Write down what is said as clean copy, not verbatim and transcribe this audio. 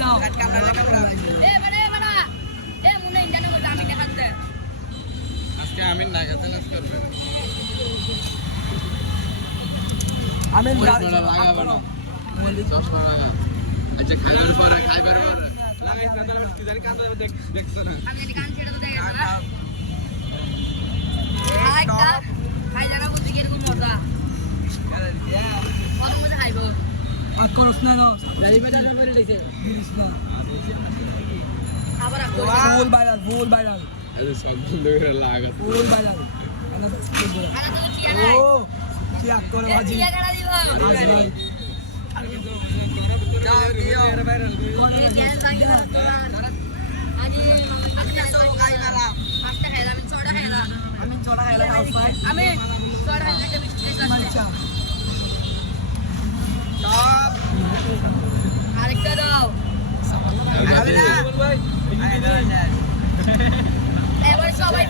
দাও আজকে আমি না খেতে নাচ করবে আমি আচ্ছা খাইবার পরে লাগাইছ না তাহলে কি জানি কাঁদা দেখছ না আমি গান ছেড়ে তো দেখে না খাই জানা বলতে কি এরকম মজা কত মজা খাইবো আর করছ না গো ড্রাইভারটা করে দিয়েছে আবার ফুল ভাইরাল আরে সব বন্ধ করে লাগা ফুল ভাইরাল ana আনা তো কি আনা ও কি আক করে বাজি কি গাড়া দিব আরেকটা দাও এবার সবাই